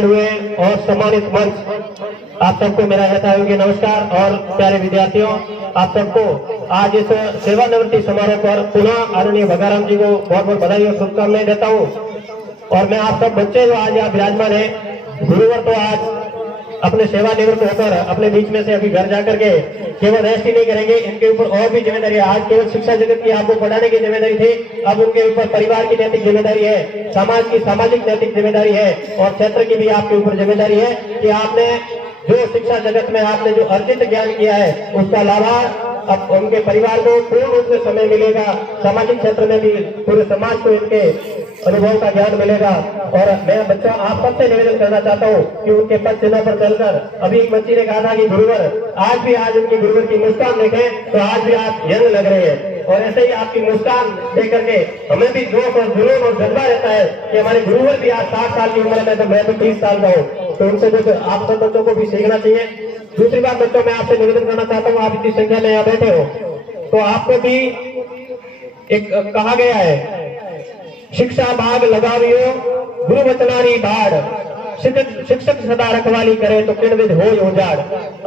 हुए और सम्मानित मंच, आप सबको मेरा यथायोग्य नमस्कार। और प्यारे विद्यार्थियों, आप सबको आज इस सेवानिवृत्ति समारोह पर पुनः आदरणीय भगाराम जी को बहुत बहुत बधाई और शुभकामनाएं देता हूं। और मैं आप सब बच्चे जो आज यहाँ विराजमान है, गुरुवर तो आज अपने सेवानिवृत्त होकर अपने बीच में से अभी घर जाकर के केवल रेस्ट ही नहीं करेंगे, इनके ऊपर और भी जिम्मेदारी है। आज केवल शिक्षा जगत की आपको पढ़ाने की जिम्मेदारी थी, अब उनके ऊपर परिवार की नैतिक जिम्मेदारी है, समाज की सामाजिक नैतिक जिम्मेदारी है और क्षेत्र की भी आपके ऊपर जिम्मेदारी है कि आपने जो शिक्षा जगत में आपने जो अर्जित ज्ञान किया है उसका लाभ अब उनके परिवार को पूर्ण रूप से समय मिलेगा, सामाजिक क्षेत्र में भी पूरे समाज को इनके अनुभव का ज्ञान मिलेगा। और मैं बच्चों आप सबसे निवेदन करना चाहता हूँ कि उनके पद चिन्हों पर चलकर, अभी एक बच्ची ने कहा था कि गुरुवर आज उनकी गुरुवर की मुस्कान देखें तो आज भी आप यंग लग रहे हैं। और ऐसे ही आपकी मुस्कान देख करके हमें भी जोश और जुनून और जज्बा रहता है कि हमारे गुरुवर भी आज 60 साल की उम्र में, तो मैं तो 30 साल का हूँ, तो उनसे कुछ आप सब बच्चों को भी सीखना चाहिए। दूसरी बात बच्चों, मैं आपसे निवेदन करना चाहता हूँ, आप इतनी संख्या में यहाँ बैठे हो तो आपको भी एक कहा गया है, शिक्षा बाग लगावियो गुरु वचनारी बाढ़, शिक्षक सदा रखवाली करे तो किणविद हो उजाड़।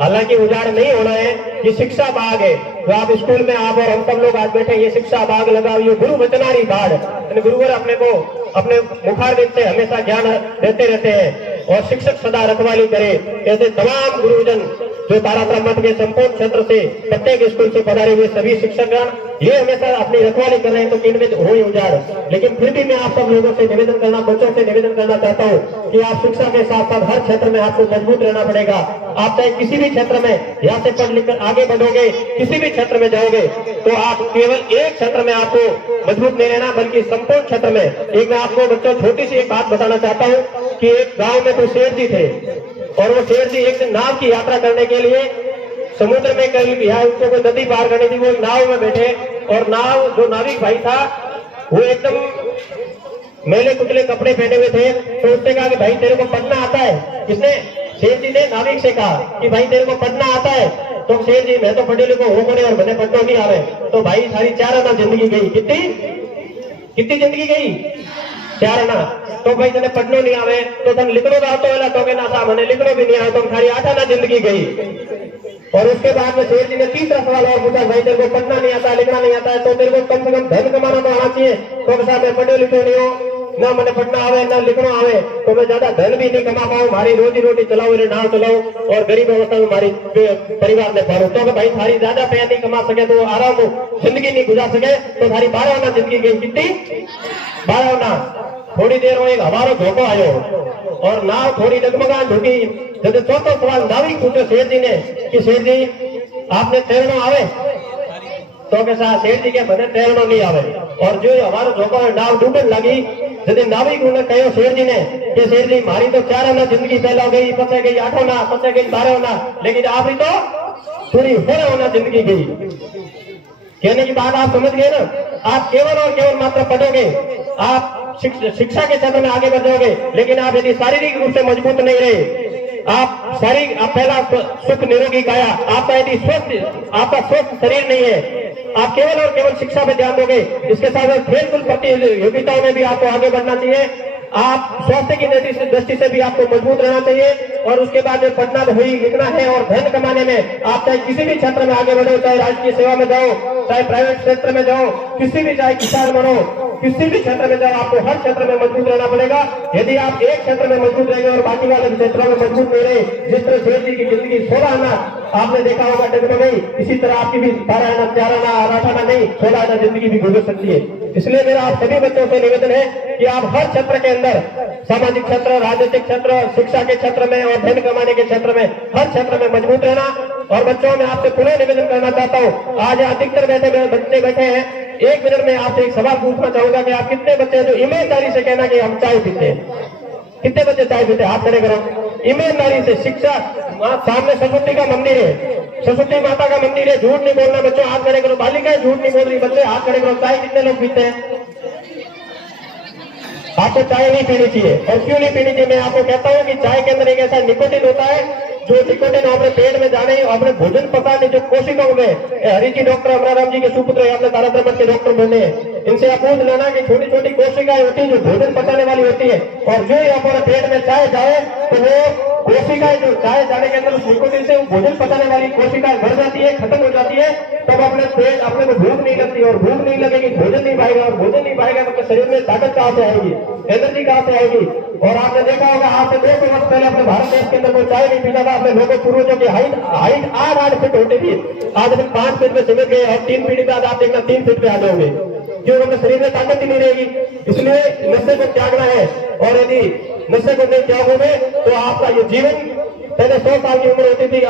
हालांकि उजाड़ नहीं होना है, ये शिक्षा बाग है जो आप स्कूल में आप और हम सब लोग आज बैठे, ये शिक्षा बाग लगावियो गुरु वचनारी बाढ़। गुरुवर अपने को अपने मुखारबिंद से हमेशा ज्ञान देते रहते हैं और शिक्षक सदा रखवाली करे। ऐसे तमाम गुरुजन जो तारापुर मठ के संपूर्ण क्षेत्र से प्रत्येक स्कूल से पधारे हुए सभी शिक्षकगण ये हमेशा अपनी रखवाली कर रहे हैं तो किणविद हो उजाड़। लेकिन फिर भी मैं आप सब लोगों से निवेदन करना, बच्चों से निवेदन करना चाहता हूँ कि आप शिक्षा के साथ साथ हर क्षेत्र में आपको मजबूत रहना पड़ेगा। आप चाहे किसी भी क्षेत्र में यहाँ से पढ़ लिख कर आगे बढ़ोगे, किसी भी क्षेत्र में जाओगे तो आप केवल एक क्षेत्र में आपको मजबूत नहीं रहना बल्कि संपूर्ण क्षेत्र में। एक मैं आपको बच्चों छोटी सी एक बात बताना चाहता हूँ कि एक गाँव में कोई शेर जी थे और वो शेर जी एक दिन नाव की यात्रा करने के लिए समुद्र में करीब यहाँ उनको कोई नदी पार करनी थी, वो नाव में बैठे और नाव जो नाविक भाई था वो एकदम मैले कुचले कपड़े पहने हुए थे। तो उसने कहा कि भाई तेरे को पढ़ना आता है? किसने? शेर जी ने नाविक से कहा कि भाई तेरे को पढ़ना आता है? तो शेर जी मैं तो पढ़े लिखो हो कोने और मैंने पढ़ना नहीं आवे। तो भाई सारी 4 आना जिंदगी गई। कितनी जिंदगी गई? 4 आना। तो भाई तने पढ़नो नहीं आवे तो तन लिखनो तो आतो है तो के ना सा मैंने लिखनो भी नहीं आया तो सारी 8 आना जिंदगी गई। और उसके बाद में शेर जी ने तीसरा सवाल और पूछा, भाई तेरे को पढ़ना नहीं आता, लिखना नहीं आता है तो तेरे को कम से कम धन कमाना तो आना चाहिए। तो साहब मैं पढ़े लिखे नहीं हूँ, ना मैंने पढ़ना आवे ना लिखना आवे तो मैं ज्यादा धन भी नहीं कमा पाऊँ, हमारी रोजी चलाऊ नाव चलाऊ और गरीब अवस्था में हमारी परिवार ने पालू। तो भाई सारी ज्यादा पैसा नहीं कमा सके तो आराम जिंदगी नहीं गुजार सके तो सारी 12 आना जिंदगी गई। कितनी? 12 आना। थोड़ी देर में एक हमारो धोखो आयो और नाव थोड़ी डगमगा ढूंढी। जब चौथा सवाल नाविक पूछो शेर जी ने कि शेर जी आपने तैरना आवे? तो कैसा? शेर जी के मैंने तैरना नहीं आवे। और जो हमारो धोखो नाव डूबने लगी, यदि नाविक ने कहो शेर जी ने कि शेर जी मारी तो 4 आना जिंदगी पहला गई, पचे गई 8 आना, पचे गई 12 आना, लेकिन आपकी तो पूरी 16 आना जिंदगी गई। कहने की बात आप समझ गए ना? आप केवल और केवल मात्र पढ़ोगे, आप शिक्षा के क्षेत्र में आगे बढ़ जाओगे, लेकिन आप यदि शारीरिक रूप से मजबूत नहीं रहे, आप पहला सुख निरोगी काया, आपका यदि आपका स्वस्थ शरीर नहीं है, आप केवल और केवल शिक्षा पे ध्यान दोगे। इसके साथ खेलकूद प्रतियोगिताओं में भी आपको आगे बढ़ना चाहिए। आप स्वास्थ्य की दृष्टि से भी आपको मजबूत रहना चाहिए। और उसके बाद पढ़ना तो ही लिखना है और धन कमाने में आप चाहे किसी भी क्षेत्र में आगे बढ़ो, चाहे राजकीय सेवा में जाओ, चाहे प्राइवेट क्षेत्र में जाओ, किसी भी, चाहे किसान बनो, किसी भी क्षेत्र में जाओ, आपको हर क्षेत्र में मजबूत रहना पड़ेगा। यदि आप एक क्षेत्र में मजबूत रहेंगे और बाकी वाले क्षेत्रों में मजबूत नहीं रहे, जिस तरह शेर जी की जिंदगी 16 आना आपने देखा होगा डगमगाई, इसी तरह आपकी भी 12 आना, 4 आना, 8 आना नहीं 16 आना जिंदगी भी गुजर सकती है। इसलिए मेरा आप सभी बच्चों से निवेदन है कि आप हर क्षेत्र के अंदर, सामाजिक क्षेत्र, राजनीतिक क्षेत्र, शिक्षा के क्षेत्र में और धन कमाने के क्षेत्र में, हर क्षेत्र में मजबूत रहना। और बच्चों में आपसे पुनः निवेदन करना चाहता हूँ, आज अधिकतर बच्चे बैठे हैं, 1 मिनट में आपसे एक सवाल पूछना चाहूंगा कि आप कितने बच्चे जो ईमानदारी से कहना कि हम चाय पीते हैं? कितने बच्चे चाय पीते? हाथ खड़े करो। ईमानदारी से शिक्षा, सामने सरस्वती का मंदिर है, सरस्वती माता का मंदिर है, झूठ नहीं बोलना। बच्चों हाथ खड़े करो। बालिकाएं झूठ नहीं बोल रही, बच्चे हाथ खड़े करो। चाय कितने लोग पीते हैं? आपको चाय नहीं पीनी चाहिए। और क्यों नहीं पीनी चाहिए? मैं आपको कहता हूँ कि चाय के अंदर एक ऐसा निकोटिन होता है जो निकोटिन अपने पेट में जाने, अपने भोजन पकाने जो कोशिकाओं में, हरि जी डॉक्टर अमराराम जी के सुपुत्र अपने तारापुर मठ के डॉक्टर बने हैं, इनसे आप पूछ लेना कि छोटी छोटी कोशिकाएं होती है जो भोजन पचाने वाली होती है, और जो ही हमारे पेट में चाय जाए तो वो कोशिकाएं जो चाय जाने के अंदर उस निकोटीन से भोजन पचाने वाली कोशिकाएं बढ़ जाती है, खत्म हो जाती है। तब अपने पेट अपने को भूख नहीं लगती, और भूख नहीं लगेगी भोजन नहीं पाएगा, और भोजन नहीं पाएगा तो अपने शरीर में ताकत कहां से आएगी, एनर्जी कहां से आएगी। और आपने देखा होगा आज से 200 वर्ष पहले अपने भारत देश के अंदर कोई चाय नहीं पीता था। अपने लोगों पूर्वजों की हाइट 8 फीट होती थी, आज हम 5 फीट में सिमट गए, और 3 पीढ़ी बाद आप देखना 3 फीट पे आ जाओगे, क्यों? अपने शरीर में ताकत ही नहीं रहेगी। इसलिए नशे को त्यागना है, और यदि नशे को नहीं त्यागोगे तो आपका ये जीवन पहले 100 साल की उम्र होती थी,